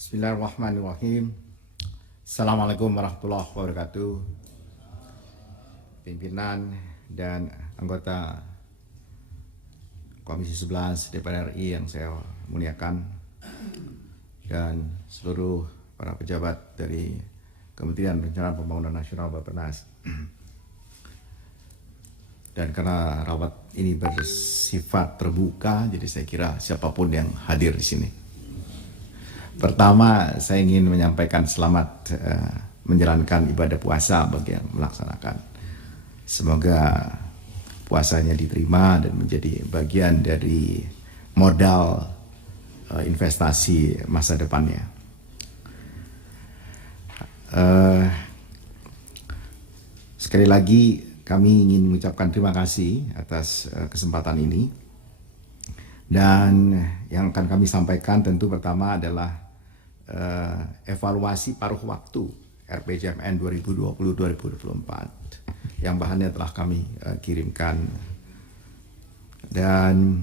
Bismillahirrahmanirrahim. Assalamualaikum warahmatullahi wabarakatuh. Pimpinan dan anggota Komisi 11 DPR RI yang saya muliakan, dan seluruh para pejabat dari Kementerian Rencana Pembangunan Nasional Bappenas. Dan karena rapat ini bersifat terbuka, jadi saya kira siapapun yang hadir di sini. Pertama, saya ingin menyampaikan selamat menjalankan ibadah puasa bagi yang melaksanakan. Semoga puasanya diterima dan menjadi bagian dari modal investasi masa depannya. Sekali lagi kami ingin mengucapkan terima kasih atas kesempatan ini. Dan yang akan kami sampaikan tentu pertama adalah evaluasi paruh waktu RPJMN 2020-2024 yang bahannya telah kami kirimkan. Dan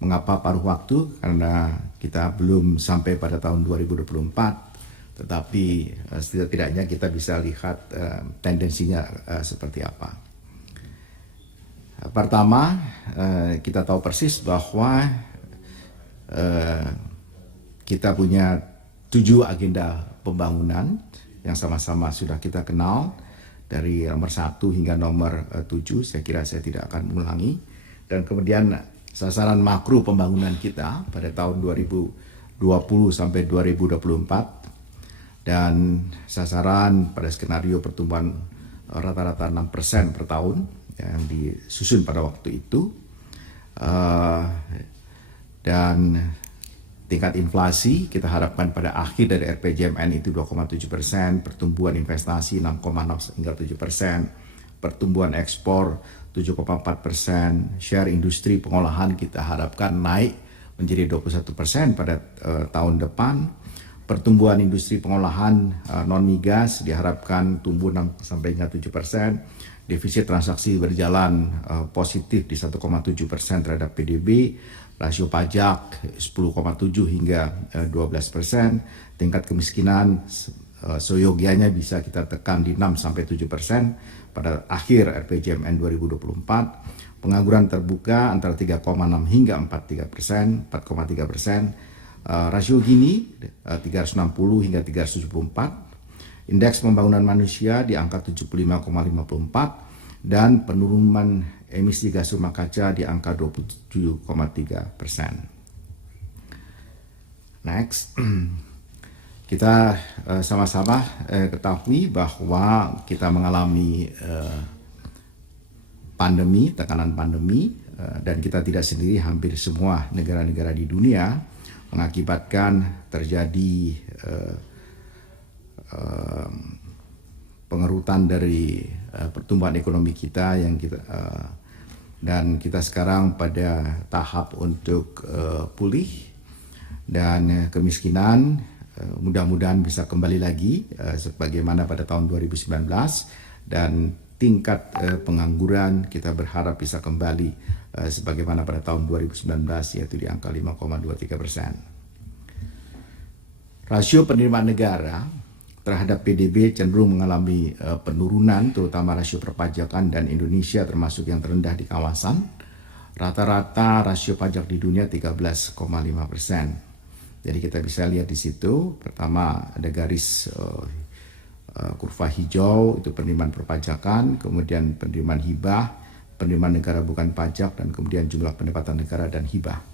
mengapa paruh waktu? Karena kita belum sampai pada tahun 2024, tetapi setidaknya kita bisa lihat tendensinya seperti apa. Pertama, kita tahu persis bahwa kita punya 7 agenda pembangunan yang sama-sama sudah kita kenal, dari nomor 1 hingga nomor 7. Saya kira saya tidak akan mengulangi. Dan kemudian sasaran makro pembangunan kita pada tahun 2020 sampai 2024, dan sasaran pada skenario pertumbuhan rata-rata 6% per tahun yang disusun pada waktu itu. Dan tingkat inflasi kita harapkan pada akhir dari RPJMN itu 2,7%, pertumbuhan investasi 6,6 hingga 7%, pertumbuhan ekspor 7,4%, share industri pengolahan kita harapkan naik menjadi 21% pada tahun depan, pertumbuhan industri pengolahan non migas diharapkan tumbuh 6 sampai hingga 7%, defisit transaksi berjalan positif di 1,7% terhadap PDB, rasio pajak 10,7 hingga 12%, tingkat kemiskinan seyogianya bisa kita tekan di 6 sampai 7% pada akhir RPJMN 2024, pengangguran terbuka antara 3,6 hingga 4,3%, rasio Gini 360 hingga 374, indeks pembangunan manusia di angka 75,54, dan penurunan emisi gas rumah kaca di angka 27,3%. Next, kita sama-sama ketahui bahwa kita mengalami pandemi, tekanan pandemi, dan kita tidak sendiri, hampir semua negara-negara di dunia mengakibatkan terjadi pengerutan dari pertumbuhan ekonomi kita yang kita dan kita sekarang pada tahap untuk pulih, dan kemiskinan mudah-mudahan bisa kembali lagi sebagaimana pada tahun 2019, dan tingkat pengangguran kita berharap bisa kembali sebagaimana pada tahun 2019, yaitu di angka 5,23%. Rasio penerimaan negara terhadap PDB cenderung mengalami penurunan, terutama rasio perpajakan, dan Indonesia termasuk yang terendah di kawasan. Rata-rata rasio pajak di dunia 13,5%. Jadi kita bisa lihat di situ, pertama ada garis kurva hijau, itu penerimaan perpajakan, kemudian penerimaan hibah, penerimaan negara bukan pajak, dan kemudian jumlah pendapatan negara dan hibah.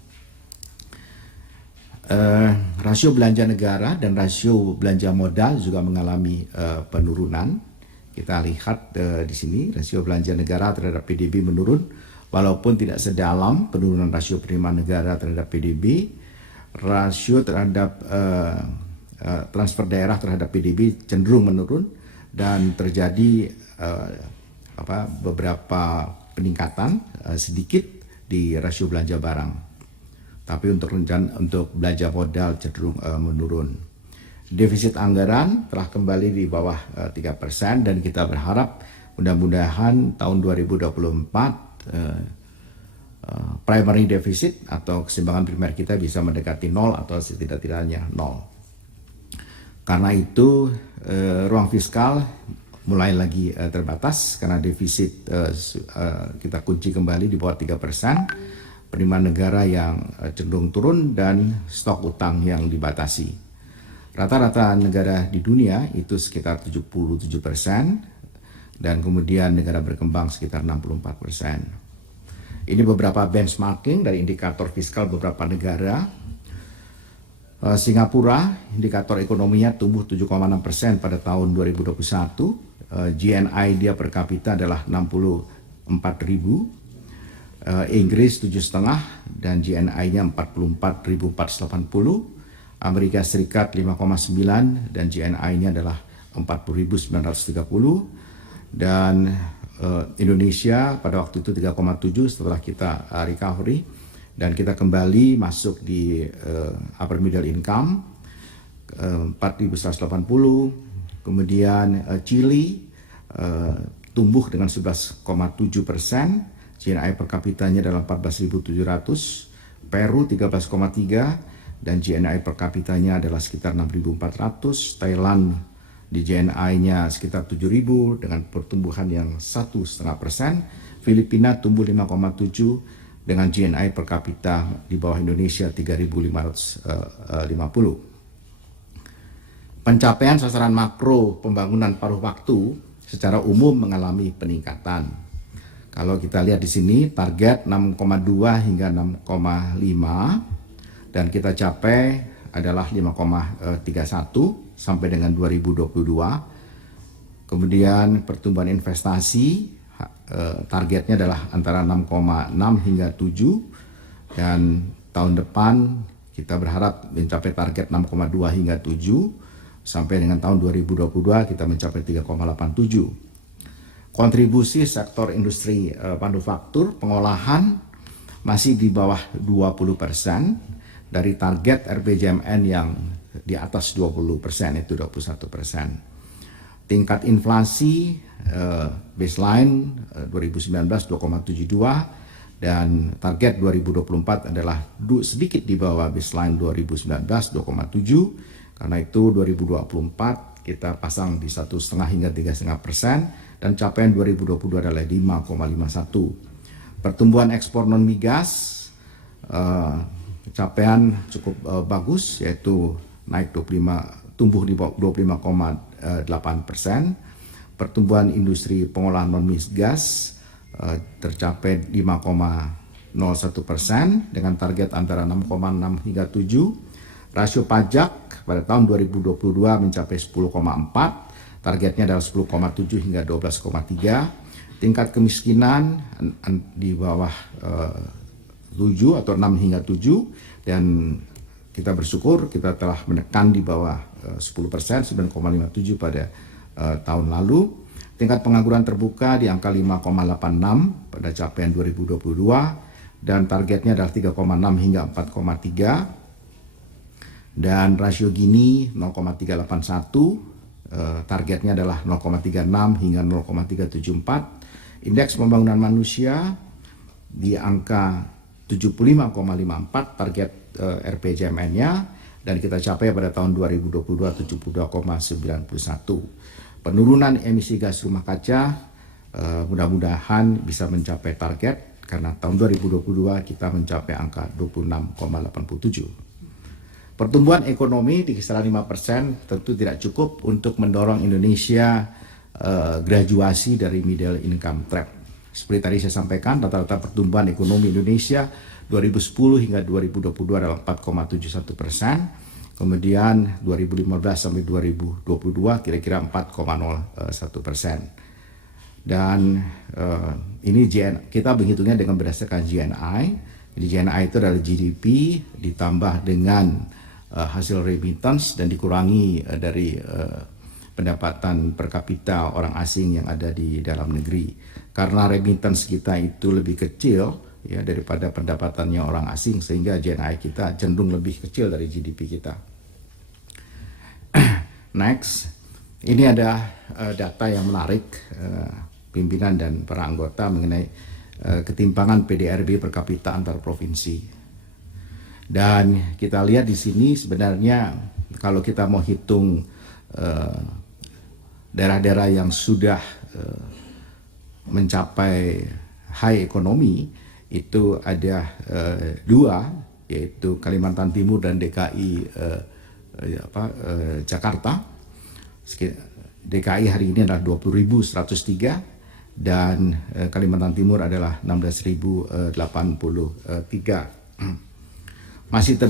Rasio belanja negara dan rasio belanja modal juga mengalami penurunan. Kita lihat di sini rasio belanja negara terhadap PDB menurun, walaupun tidak sedalam penurunan rasio penerimaan negara terhadap PDB. Rasio terhadap transfer daerah terhadap PDB cenderung menurun, dan terjadi beberapa peningkatan sedikit di rasio belanja barang. Tapi untuk belanja modal cenderung menurun. Defisit anggaran telah kembali di bawah 3%, dan kita berharap mudah-mudahan tahun 2024 primary deficit atau keseimbangan primer kita bisa mendekati nol atau setidak-tidaknya nol. Karena itu ruang fiskal mulai lagi terbatas karena defisit kita kunci kembali di bawah 3%, penerimaan negara yang cenderung turun dan stok utang yang dibatasi. Rata-rata negara di dunia itu sekitar 77% dan kemudian negara berkembang sekitar 64%. Ini beberapa benchmarking dari indikator fiskal beberapa negara. Singapura, indikator ekonominya tumbuh 7,6% pada tahun 2021. GNI dia per kapita adalah 64.000. Inggris 7,5 dan GNI-nya 44.480. Amerika Serikat 5,9 dan GNI-nya adalah 40.930. Dan Indonesia pada waktu itu 3,7 setelah kita recovery dan kita kembali masuk di upper middle income 4.180. Kemudian Chili tumbuh dengan 11,7%, GNI per kapitanya adalah 14.700, Peru 13,3 dan GNI per kapitanya adalah sekitar 6.400, Thailand di GNI-nya sekitar 7.000 dengan pertumbuhan yang 1,5%. Filipina tumbuh 5,7 dengan GNI per kapita di bawah Indonesia 3.550. Pencapaian sasaran makro pembangunan paruh waktu secara umum mengalami peningkatan. Kalau kita lihat di sini target 6,2 hingga 6,5 dan kita capai adalah 5,31 sampai dengan 2022. Kemudian pertumbuhan investasi targetnya adalah antara 6,6 hingga 7 dan tahun depan kita berharap mencapai target 6,2 hingga 7 sampai dengan tahun 2022 kita mencapai 3,87. Kontribusi sektor industri manufaktur pengolahan masih di bawah 20% dari target RPJMN yang di atas 20%, itu 21%. Tingkat inflasi baseline 2019 2,72 dan target 2024 adalah sedikit di bawah baseline 2019 2,7. Karena itu 2024 kita pasang di 1,5 hingga 3,5% dan capaian 2022 adalah 5,51. Pertumbuhan ekspor non migas capaian cukup bagus, yaitu naik tumbuh di 25,8%. Pertumbuhan industri pengolahan non migas tercapai 5,01% dengan target antara 6,6 hingga 7. Rasio pajak pada tahun 2022 mencapai 10,4, targetnya adalah 10,7 hingga 12,3. Tingkat kemiskinan di bawah 7 atau 6 hingga 7 dan kita bersyukur kita telah menekan di bawah 10%, 9,57 pada tahun lalu. Tingkat pengangguran terbuka di angka 5,86 pada capaian 2022 dan targetnya adalah 3,6 hingga 4,3. Dan rasio Gini 0,381, targetnya adalah 0,36 hingga 0,374. Indeks pembangunan manusia di angka 75,54 target RPJMN-nya dan kita capai pada tahun 2022 72,91. Penurunan emisi gas rumah kaca mudah-mudahan bisa mencapai target karena tahun 2022 kita mencapai angka 26,87. Pertumbuhan ekonomi di kisaran 5% tentu tidak cukup untuk mendorong Indonesia graduasi dari middle income trap. Seperti tadi saya sampaikan, rata-rata pertumbuhan ekonomi Indonesia 2010 hingga 2022 adalah 4,71%. Kemudian 2015 sampai 2022 kira-kira 4,01%. Dan ini kita menghitungnya dengan berdasarkan GNI. Jadi GNI itu adalah GDP ditambah dengan hasil remittance dan dikurangi dari pendapatan per kapita orang asing yang ada di dalam negeri. Karena remittance kita itu lebih kecil ya daripada pendapatannya orang asing sehingga GNI kita cenderung lebih kecil dari GDP kita. Next, ini ada data yang menarik pimpinan dan para anggota mengenai ketimpangan PDRB per kapita antar provinsi. Dan kita lihat di sini sebenarnya kalau kita mau hitung daerah-daerah yang sudah mencapai high ekonomi itu ada dua, yaitu Kalimantan Timur dan DKI Jakarta. DKI hari ini adalah 20.103 dan Kalimantan Timur adalah 16.083. Masih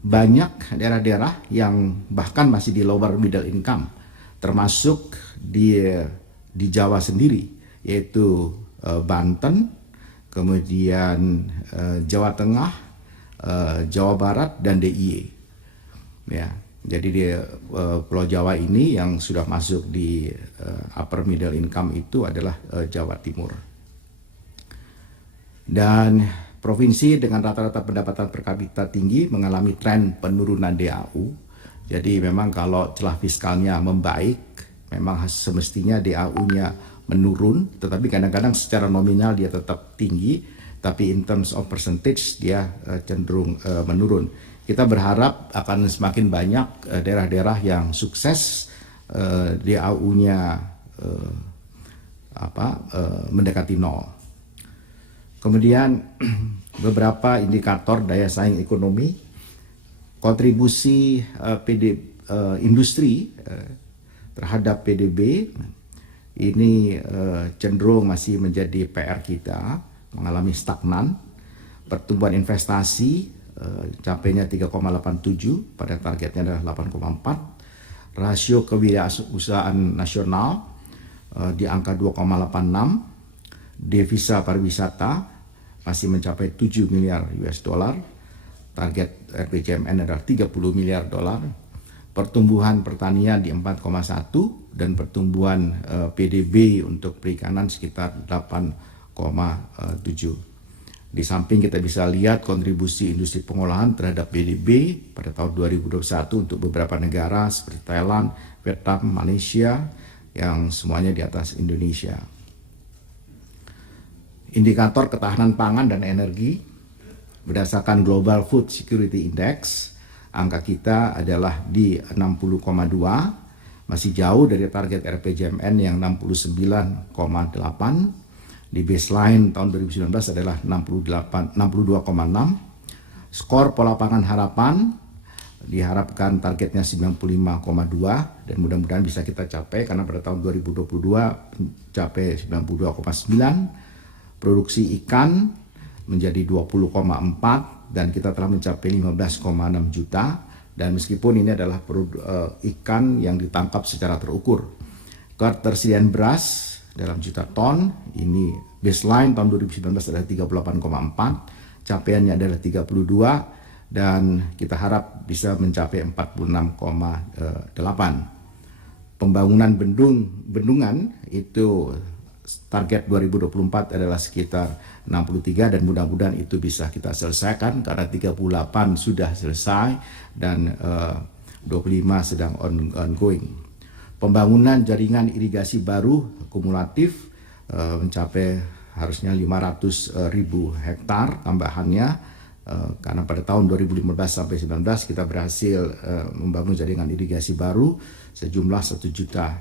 banyak daerah-daerah yang bahkan masih di lower middle income, termasuk di Jawa sendiri, yaitu Banten, kemudian Jawa Tengah, Jawa Barat, dan DIY. Ya, jadi di Pulau Jawa ini yang sudah masuk di upper middle income itu adalah Jawa Timur. Dan provinsi dengan rata-rata pendapatan per kapita tinggi mengalami tren penurunan DAU. Jadi memang kalau celah fiskalnya membaik, memang semestinya DAU-nya menurun, tetapi kadang-kadang secara nominal dia tetap tinggi, tapi in terms of percentage dia cenderung menurun. Kita berharap akan semakin banyak daerah-daerah yang sukses DAU-nya mendekati nol. Kemudian beberapa indikator daya saing ekonomi, kontribusi industri terhadap PDB ini cenderung masih menjadi PR kita, mengalami stagnan. Pertumbuhan investasi capainya 3,87, pada targetnya adalah 8,4. Rasio kewirausahaan nasional di angka 2,86. Devisa pariwisata masih mencapai 7 miliar US dollar. Target RPJMN adalah 30 miliar dolar. Pertumbuhan pertanian di 4,1 dan pertumbuhan PDB untuk perikanan sekitar 8,7. Di samping kita bisa lihat kontribusi industri pengolahan terhadap PDB pada tahun 2021 untuk beberapa negara seperti Thailand, Vietnam, Malaysia yang semuanya di atas Indonesia. Indikator ketahanan pangan dan energi berdasarkan Global Food Security Index, angka kita adalah di 60,2, masih jauh dari target RPJMN yang 69,8. Di baseline tahun 2019 adalah 62,6. Skor pola pangan harapan diharapkan targetnya 95,2 dan mudah-mudahan bisa kita capai karena pada tahun 2022 mencapai 92,9. Produksi ikan menjadi 20,4 dan kita telah mencapai 15,6 juta, dan meskipun ini adalah ikan yang ditangkap secara terukur. Ketersediaan beras dalam juta ton, ini baseline tahun 2019 adalah 38,4, capaiannya adalah 32 dan kita harap bisa mencapai 46,8. Pembangunan bendungan itu target 2024 adalah sekitar 63 dan mudah-mudahan itu bisa kita selesaikan karena 38 sudah selesai dan 25 sedang ongoing. Pembangunan jaringan irigasi baru kumulatif mencapai harusnya 500.000 hektar tambahannya karena pada tahun 2015 sampai 2019 kita berhasil membangun jaringan irigasi baru sejumlah 1 juta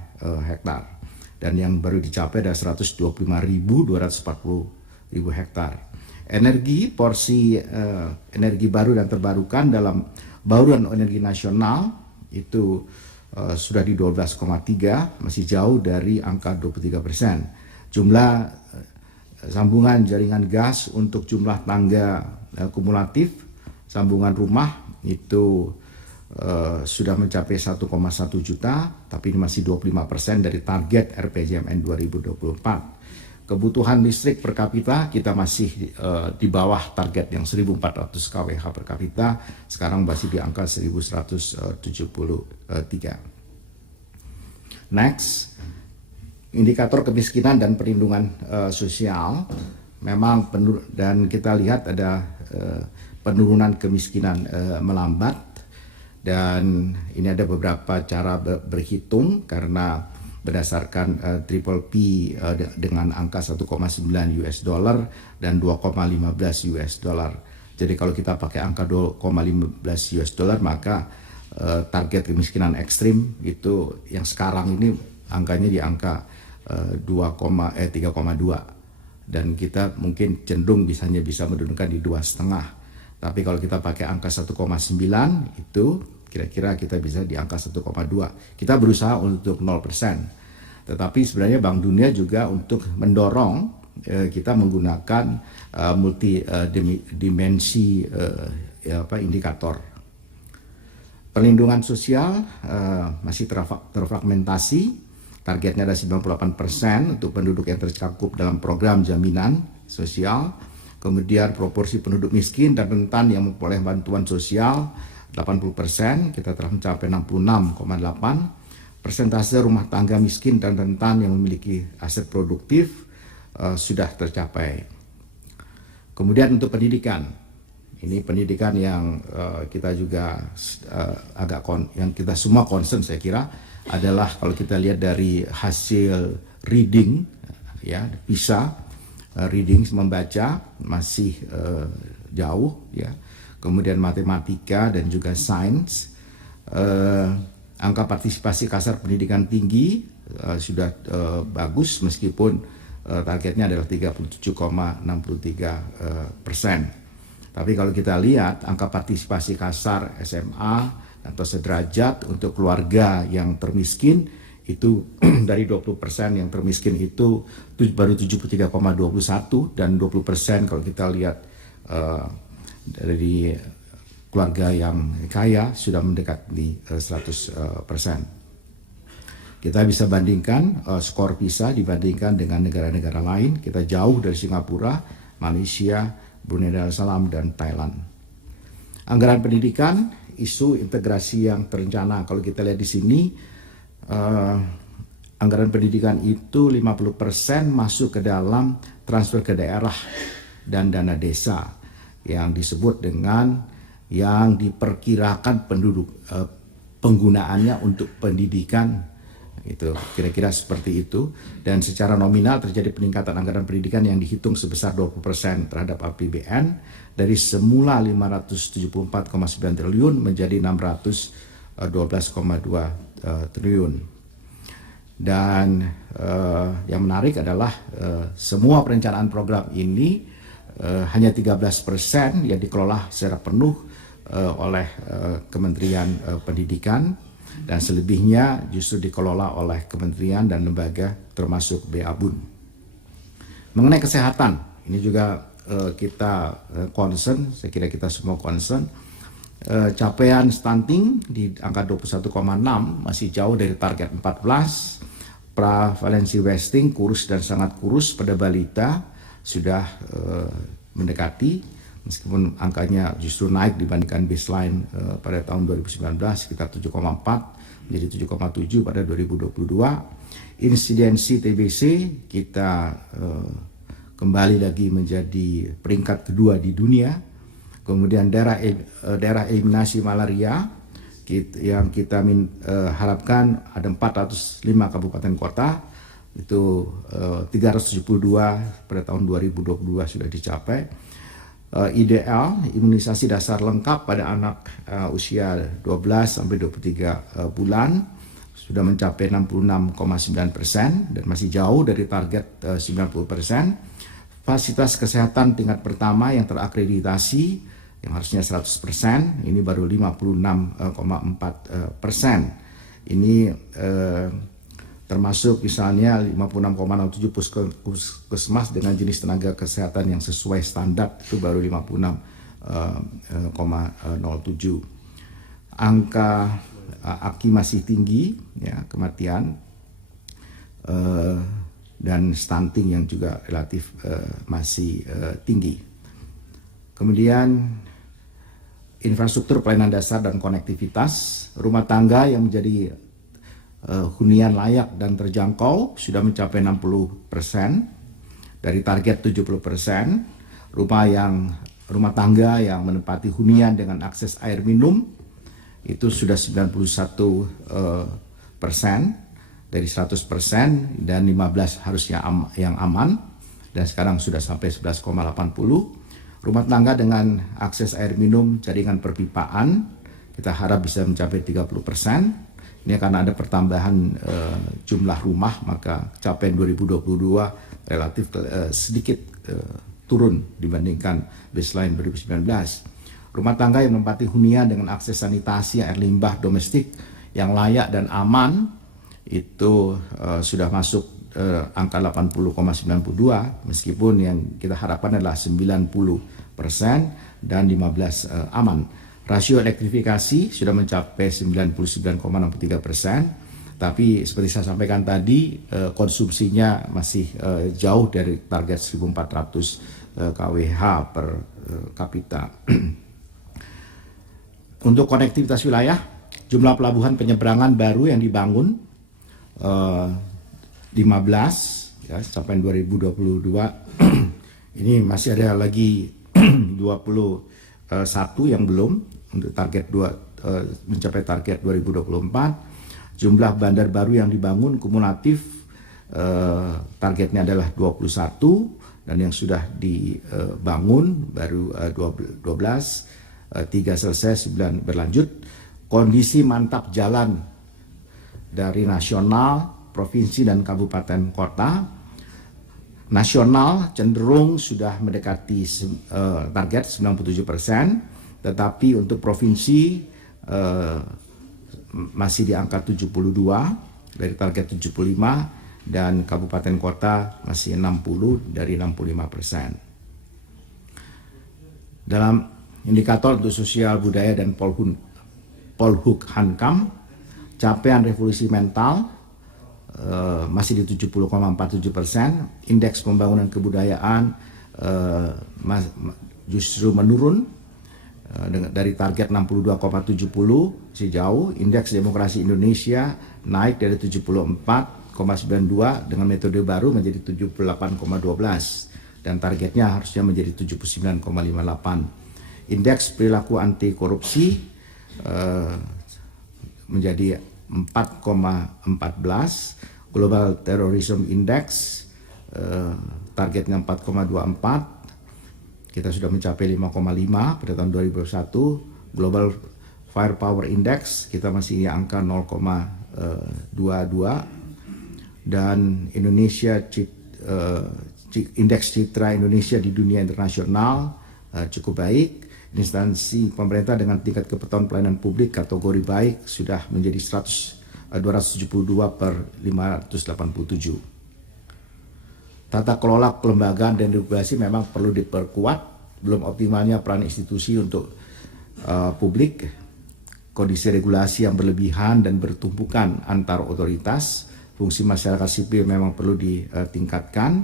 hektar. Dan yang baru dicapai adalah 125.240.000 hektar. Energi, porsi energi baru dan terbarukan dalam bauran energi nasional itu sudah di 12,3, masih jauh dari angka 23%. Jumlah sambungan jaringan gas untuk jumlah tangga kumulatif, sambungan rumah itu sudah mencapai 1,1 juta, tapi ini masih 25% dari target RPJMN 2024. Kebutuhan listrik per kapita kita masih di bawah target yang 1.400 kWh per kapita, sekarang masih di angka 1.173. Next, indikator kemiskinan dan perlindungan sosial memang dan kita lihat ada penurunan kemiskinan melambat, dan ini ada beberapa cara berhitung karena berdasarkan triple P dengan angka 1,9 US dollar dan 2,15 US dollar. Jadi kalau kita pakai angka 2,15 US dollar, maka target kemiskinan ekstrim itu yang sekarang ini angkanya di angka 3,2, dan kita mungkin cenderung bisa menurunkan di 2,5. Tapi kalau kita pakai angka 1,9 itu kira-kira kita bisa di angka 1,2. Kita berusaha untuk 0%. Tetapi sebenarnya Bank Dunia juga untuk mendorong kita menggunakan multi dimensi indikator. Perlindungan sosial masih terfragmentasi. Targetnya ada 98% untuk penduduk yang tercakup dalam program jaminan sosial. Kemudian proporsi penduduk miskin dan rentan yang memperoleh bantuan sosial 80%, kita telah mencapai 66,8%. Persentase rumah tangga miskin dan rentan yang memiliki aset produktif sudah tercapai. Kemudian untuk pendidikan, ini pendidikan yang kita juga yang kita semua concern, saya kira adalah kalau kita lihat dari hasil reading, ya PISA. Reading membaca masih jauh, ya. Kemudian matematika dan juga sains, angka partisipasi kasar pendidikan tinggi sudah bagus meskipun targetnya adalah 37,63%. Tapi kalau kita lihat angka partisipasi kasar SMA atau sederajat untuk keluarga yang termiskin itu dari 20% yang termiskin itu baru 73,21, dan 20% kalau kita lihat dari keluarga yang kaya sudah mendekati 100%. Kita bisa bandingkan skor PISA dibandingkan dengan negara-negara lain. Kita jauh dari Singapura, Malaysia, Brunei Darussalam, dan Thailand. Anggaran pendidikan, isu integrasi yang terencana. Kalau kita lihat di sini, anggaran pendidikan itu 50% masuk ke dalam transfer ke daerah dan dana desa yang disebut dengan yang diperkirakan penduduk penggunaannya untuk pendidikan, itu kira-kira seperti itu. Dan secara nominal terjadi peningkatan anggaran pendidikan yang dihitung sebesar 20% terhadap APBN dari semula 574,9 triliun menjadi 612,2 triliun. Dan yang menarik adalah semua perencanaan program ini hanya 13% yang dikelola secara penuh oleh Kementerian Pendidikan, dan selebihnya justru dikelola oleh kementerian dan lembaga termasuk BABUN. Mengenai kesehatan, ini juga kita concern, saya kira kita semua concern. Capaian stunting di angka 21,6 masih jauh dari target 14. Prevalensi wasting kurus dan sangat kurus pada balita sudah mendekati, meskipun angkanya justru naik dibandingkan baseline pada tahun 2019 sekitar 7,4 menjadi 7,7 pada 2022. Insidensi TBC kita kembali lagi menjadi peringkat kedua di dunia. Kemudian daerah eliminasi malaria yang kita harapkan ada 405 kabupaten kota, itu 372 pada tahun 2022 sudah dicapai. Ideal imunisasi dasar lengkap pada anak usia 12 sampai 23 bulan sudah mencapai 66,9% dan masih jauh dari target 90%. Fasilitas kesehatan tingkat pertama yang terakreditasi yang harusnya 100%, ini baru 56,4%. Ini termasuk misalnya 56,07 puskesmas dengan jenis tenaga kesehatan yang sesuai standar itu baru 56,07. Angka AKI masih tinggi, ya, kematian dan stunting yang juga relatif masih tinggi. Kemudian infrastruktur pelayanan dasar dan konektivitas, rumah tangga yang menjadi hunian layak dan terjangkau sudah mencapai 60% dari target 70%. Rumah tangga yang menempati hunian dengan akses air minum itu sudah 91%, dari 100% dan 15 harusnya yang aman, dan sekarang sudah sampai 11,80. Rumah tangga dengan akses air minum jaringan perpipaan kita harap bisa mencapai 30%. Ini karena ada pertambahan jumlah rumah, maka capaian 2022 relatif sedikit turun dibandingkan baseline 2019. Rumah tangga yang menempati hunian dengan akses sanitasi air limbah domestik yang layak dan aman itu sudah masuk angka 80,92, meskipun yang kita harapkan adalah 90% dan 15 aman. Rasio elektrifikasi sudah mencapai 99,63%, tapi seperti saya sampaikan tadi konsumsinya masih jauh dari target 1.400 kWh per kapita. Untuk konektivitas wilayah, jumlah pelabuhan penyeberangan baru yang dibangun 15 ya, sampai 2022 ini masih ada lagi 21 yang belum untuk target mencapai target 2024. Jumlah bandar baru yang dibangun kumulatif targetnya adalah 21, dan yang sudah dibangun baru 12, 3 selesai, 9 berlanjut. Kondisi mantap jalan dari nasional, provinsi dan kabupaten kota. Nasional cenderung sudah mendekati target 97%, tetapi untuk provinsi masih di angka 72 dari target 75, dan kabupaten kota masih 60 dari 65%. Dalam indikator untuk sosial budaya dan Polhuk-Hankam, capaian revolusi mental masih di 70,47%. Indeks pembangunan kebudayaan justru menurun dari target 62,70 masih jauh. Indeks demokrasi Indonesia naik dari 74,92 dengan metode baru menjadi 78,12, dan targetnya harusnya menjadi 79,58. Indeks perilaku anti korupsi menjadi 4,14. Global Terrorism Index targetnya 4,24. Kita sudah mencapai 5,5 pada tahun 2021. Global Firepower Index kita masih di angka 0,22, dan Indonesia indeks citra Indonesia di dunia internasional cukup baik. Instansi pemerintah dengan tingkat kepatuhan pelayanan publik kategori baik sudah menjadi 272 per 587. Tata kelola kelembagaan dan regulasi memang perlu diperkuat. Belum optimalnya peran institusi untuk publik, kondisi regulasi yang berlebihan dan bertumpukan antar otoritas, fungsi masyarakat sipil memang perlu ditingkatkan,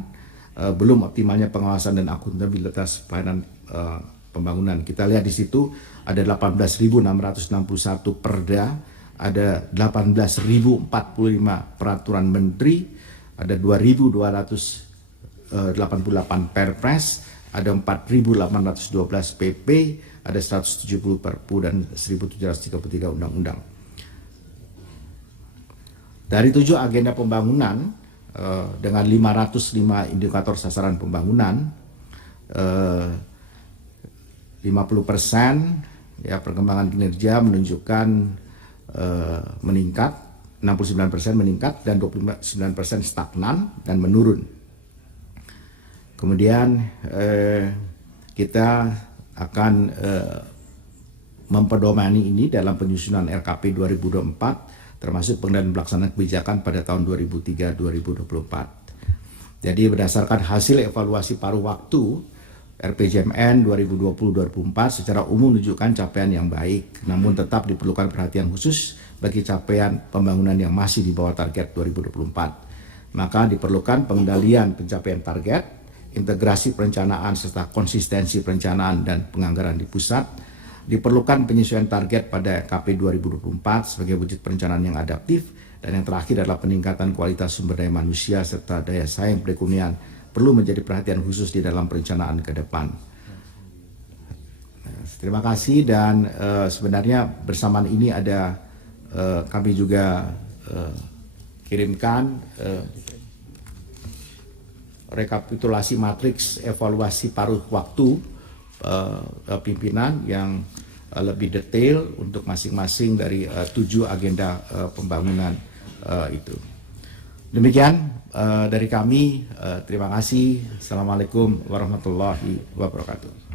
belum optimalnya pengawasan dan akuntabilitas pelayanan pembangunan. Kita lihat di situ ada 18.661 perda, ada 18.045 peraturan menteri, ada 2.288 perpres, ada 4.812 PP, ada 170 perpu dan 1.733 undang-undang. Dari 7 agenda pembangunan dengan 505 indikator sasaran pembangunan, 50% ya perkembangan kinerja menunjukkan meningkat, 69% meningkat, dan 29% stagnan dan menurun. Kemudian kita akan mempedomani ini dalam penyusunan RKP 2024, termasuk pengendalian pelaksanaan kebijakan pada tahun 2003-2024. Jadi berdasarkan hasil evaluasi paruh waktu, RPJMN 2020-2024 secara umum menunjukkan capaian yang baik, namun tetap diperlukan perhatian khusus bagi capaian pembangunan yang masih di bawah target 2024. Maka diperlukan pengendalian pencapaian target, integrasi perencanaan serta konsistensi perencanaan dan penganggaran di pusat. Diperlukan penyesuaian target pada KP 2024 sebagai wujud perencanaan yang adaptif, dan yang terakhir adalah peningkatan kualitas sumber daya manusia serta daya saing perekonomian perlu menjadi perhatian khusus di dalam perencanaan ke depan. Terima kasih, dan sebenarnya bersamaan ini ada kami juga kirimkan rekapitulasi matriks evaluasi paruh waktu pimpinan yang lebih detail untuk masing-masing dari 7 agenda pembangunan itu. Demikian dari kami, terima kasih. Assalamualaikum warahmatullahi wabarakatuh.